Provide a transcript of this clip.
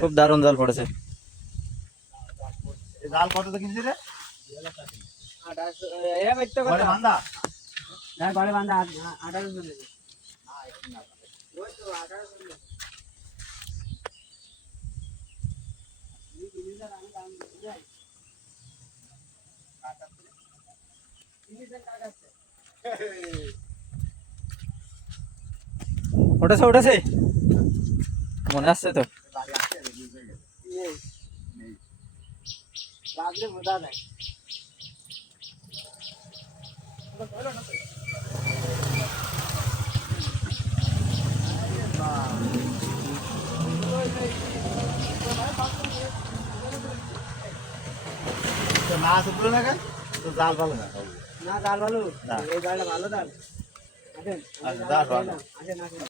খুব দারুণ জাল পড়েছে। জাল কত কিনছি রে? উঠেছে উঠেছে, মনে আসছে তো। মাছ উঠলো না কেন? তো জাল ভালো না, না জাল ভালো, এই জালটা ভালো জাল। আসেন, আচ্ছা, জাল ভালো। আসেন আসেন।